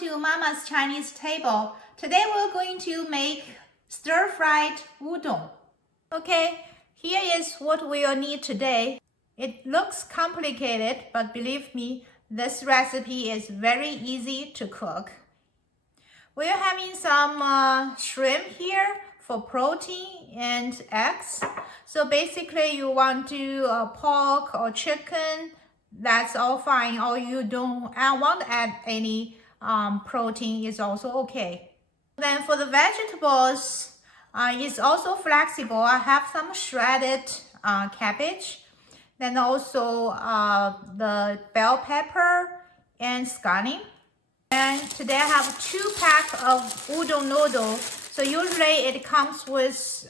to Mama's Chinese table. Today we're going to make Stir Fried Udon. Okay, here is what we'll need today. It looks complicated, but believe me, this recipe is very easy to cook. We're having some shrimp here for protein and eggs. So basically you want to pork or chicken, that's all fine, or you don't want to add any protein is also okay. Then for the vegetables, it's also flexible. I have some shredded cabbage, then also the bell pepper and scallion. And today I have 2 packs of udon noodle. So usually it comes with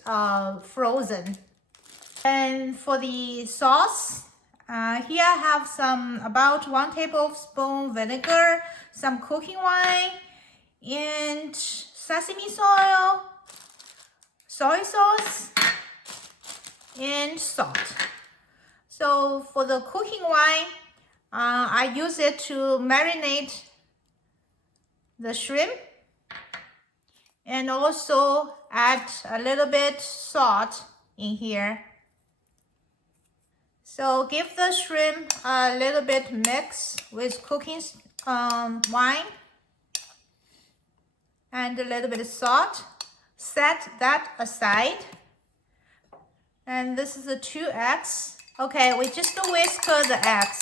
frozen. And for the sauce, here I have about 1 tablespoon vinegar, some cooking wine, and sesame oil, soy sauce, and salt. So for the cooking wine, I use it to marinate the shrimp and also add a little bit salt in here. So give the shrimp a little bit mix with cooking wine and a little bit of salt. Set that aside. And this is the 2 eggs. Okay, we just whisk the eggs.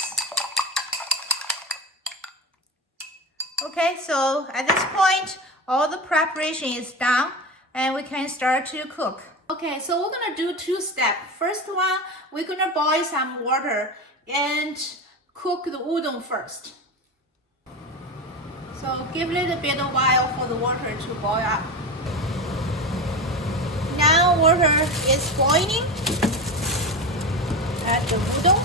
Okay, so at this point, all the preparation is done and we can start to cook. Okay, so we're gonna do 2 steps. First one, we're gonna boil some water and cook the udon first. So give a little bit of while for the water to boil up. Now water is boiling. Add the udon.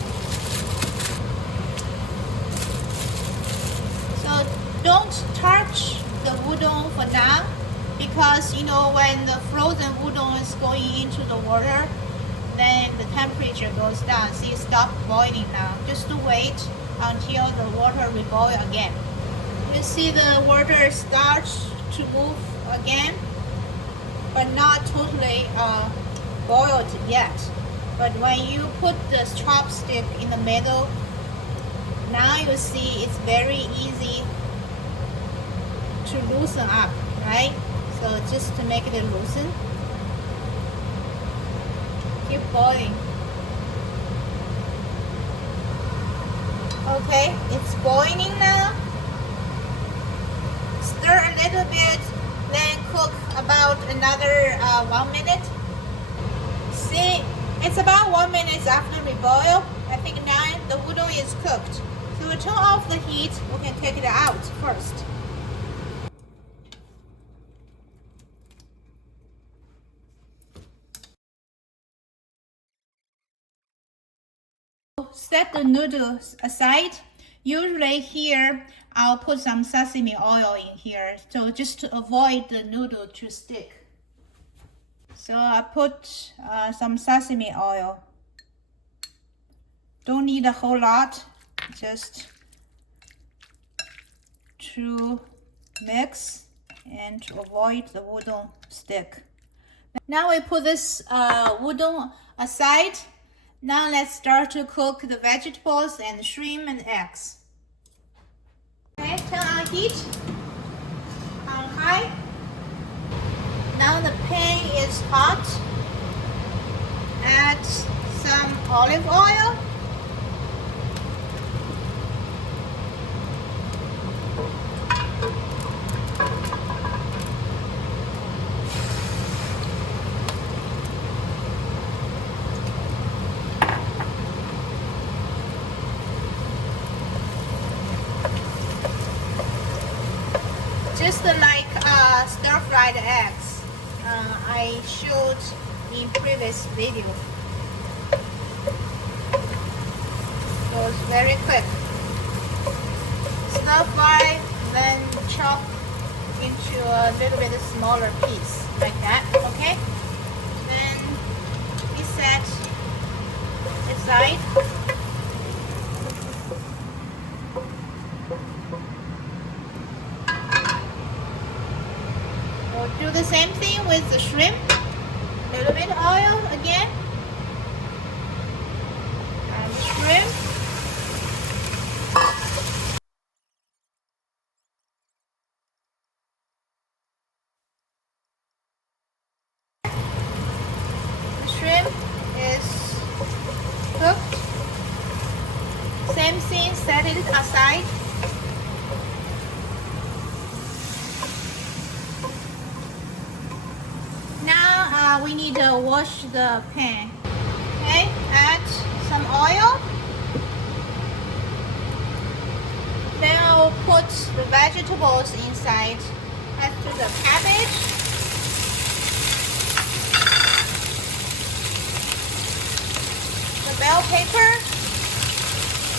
So don't touch the udon for now, because you know when the frozen udon is going into the water, then the temperature goes down. See, stop boiling now. Just wait until the water will boil again. You see the water starts to move again, but not totally boiled yet. But when you put the chopstick in the middle, now you see it's very easy to loosen up, right? So just to make it loosen, keep boiling. Okay, it's boiling now. Stir a little bit, then cook about another 1 minute. See, it's about 1 minute after we boil. I think now the udon is cooked. So we turn off the heat. We can take it out first. Set the noodles aside. Usually here, I'll put some sesame oil in here, so just to avoid the noodle to stick. So I put some sesame oil. Don't need a whole lot, just to mix and to avoid the udon stick. Now we put this udon aside. Now let's start to cook the vegetables and shrimp and eggs. Okay, turn on heat on high. Now the pan is hot. Add some olive oil. Just like stir-fried eggs I showed in previous video. Goes very quick. Stir fry, then chop into a little bit smaller piece like that. Okay. Then we set aside. do the same thing with the shrimp. A little bit oil again. And the shrimp. The shrimp is cooked. Same thing, set it aside. Now we need to wash the pan. Okay, add some oil. Then I'll put the vegetables inside. Add to the cabbage. The bell pepper.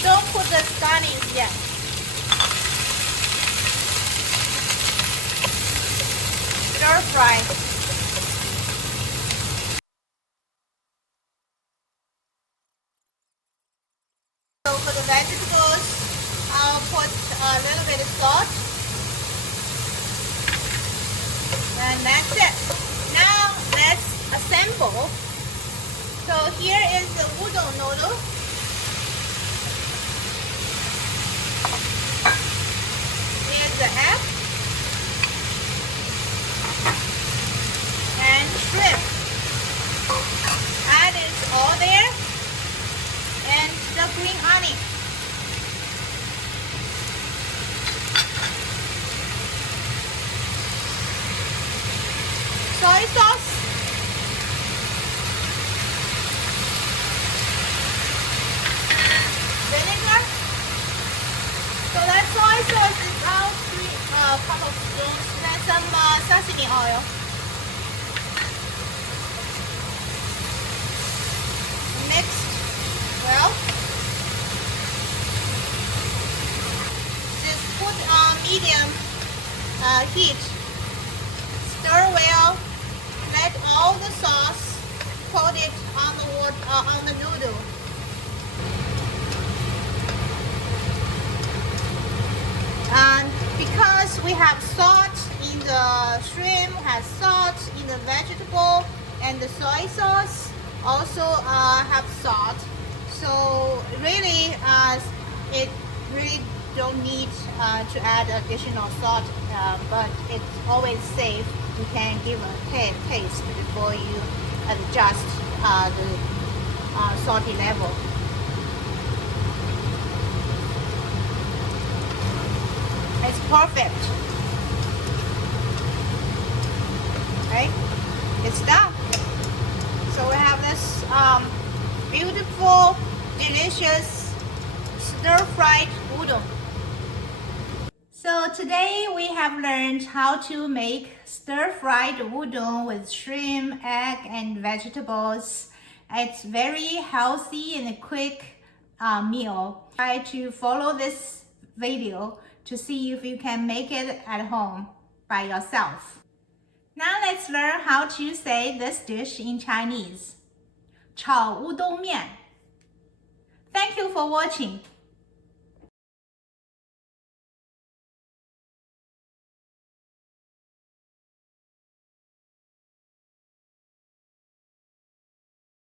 Don't put the garnish yet. Stir fry. So for the vegetables, I'll put a little bit of salt. And that's it. Now let's assemble. So here is the udon noodle. Here's the egg. And shrimp. That is all there. And the green onion. Soy sauce. Vinegar. So that soy sauce is about 3 cups of spoons. Then some sesame oil. Mixed well. Just put on medium heat. Stir well. Let all the sauce coat it on the on the noodle. And because we have salt in the shrimp, has salt in the vegetable, and the soy sauce also have salt. So really, it really don't need to add additional salt, but it's always safe. You can give a taste before you adjust the salty level. It's perfect. Okay, it's done. So we have this beautiful, delicious stir-fried udon. So today we have learned how to make stir-fried udon with shrimp, egg, and vegetables. It's very healthy and a quick meal. Try to follow this video to see if you can make it at home by yourself. Now let's learn how to say this dish in Chinese. 炒乌冬面. Thank you for watching.